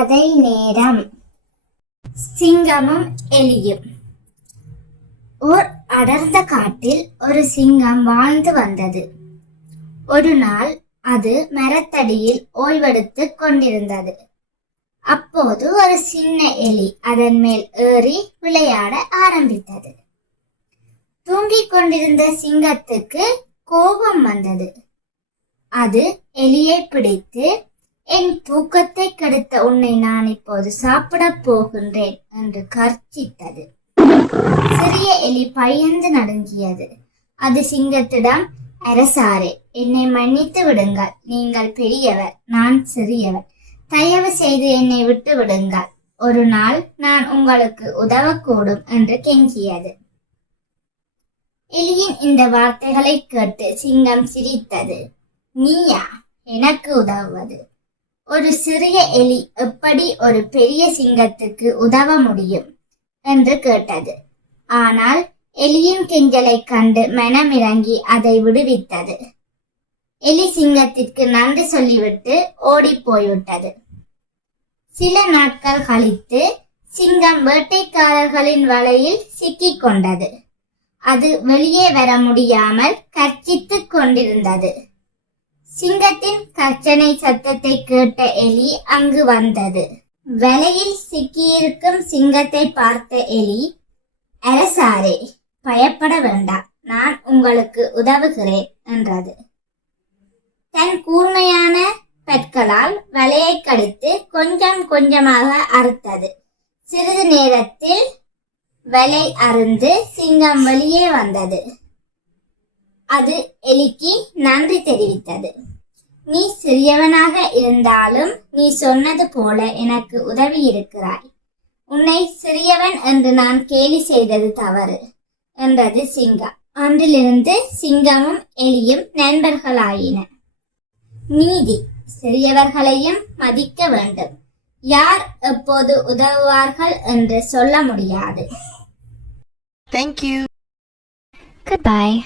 கதை நேரம். சிங்கமும் எலியும். ஓர் அடர்ந்த காட்டில் ஒரு சிங்கம் வாழ்ந்து வந்தது. ஒரு நாள் அது மரத்தடியில் ஓய்வெடுத்துக் கொண்டிருந்தது. அப்போது ஒரு சின்ன எலி அதன் மேல் ஏறி விளையாட ஆரம்பித்தது. தூங்கிக் கொண்டிருந்த சிங்கத்துக்கு கோபம் வந்தது. அது எலியை பிடித்து, என் தூக்கத்தை கெடுத்த உன்னை நான் இப்போது சாப்பிடப் போகின்றேன் என்று கர்ச்சித்தது. சிறிய எலி பயந்து நடுங்கியது. அது சிங்கத்திடம், அரசாரே, என்னை மன்னித்து விடுங்கள். நீங்கள் பெரியவர், நான் சிறியவர். தயவு செய்து என்னை விட்டு விடுங்கள். ஒரு நாள் நான் உங்களுக்கு உதவக்கூடும் என்று கெஞ்சியது. எலியின் இந்த வார்த்தைகளை கேட்டு சிங்கம் சிரித்தது. நீயா எனக்கு உதவுவது? ஒரு சிறிய எலி எப்படி ஒரு பெரிய சிங்கத்துக்கு உதவ முடியும் என்று கேட்டது. ஆனால் எலியின் கெஞ்சலை கண்டு மனமிறங்கி அதை விடுவித்தது. எலி சிங்கத்திற்கு நன்றி சொல்லிவிட்டு ஓடி போய்விட்டது. சில நாட்கள் கழித்து சிங்கம் வேட்டைக்காரர்களின் வலையில் சிக்கிக் கொண்டது. அது வெளியே வர முடியாமல் கர்ச்சித்துக் கொண்டிருந்தது. சிங்கத்தின் கர்ச்சனை சத்தத்தை கேட்ட எலி அங்கு வந்தது. வலையில் சிக்கியிருக்கும் சிங்கத்தை பார்த்த எலி, அரசாரே, பயப்பட வேண்டாம், நான் உங்களுக்கு உதவுகிறேன் என்றது. தன் கூர்மையான பற்களால் வலையை கடித்து கொஞ்சம் கொஞ்சமாக அறுத்தது. சிறிது நேரத்தில் வலை அருந்து சிங்கம் வெளியே வந்தது. அது எலிக்கு நன்றி தெரிவித்தது. நீ சிறியவனாக இருந்தாலும் நீ சொன்னது போல எனக்கு உதவி இருக்கிறாய். உன்னை சிறியவன் என்று நான் கேலி செய்தது தவறு என்றது சிங்கம். அன்றிலிருந்து சிங்கமும் எலியும் நண்பர்களாயின. நீதி: சிறியவர்களையும் மதிக்க வேண்டும். யார் எப்போது உதவுவார்கள் என்று சொல்ல முடியாது. Thank you. Goodbye.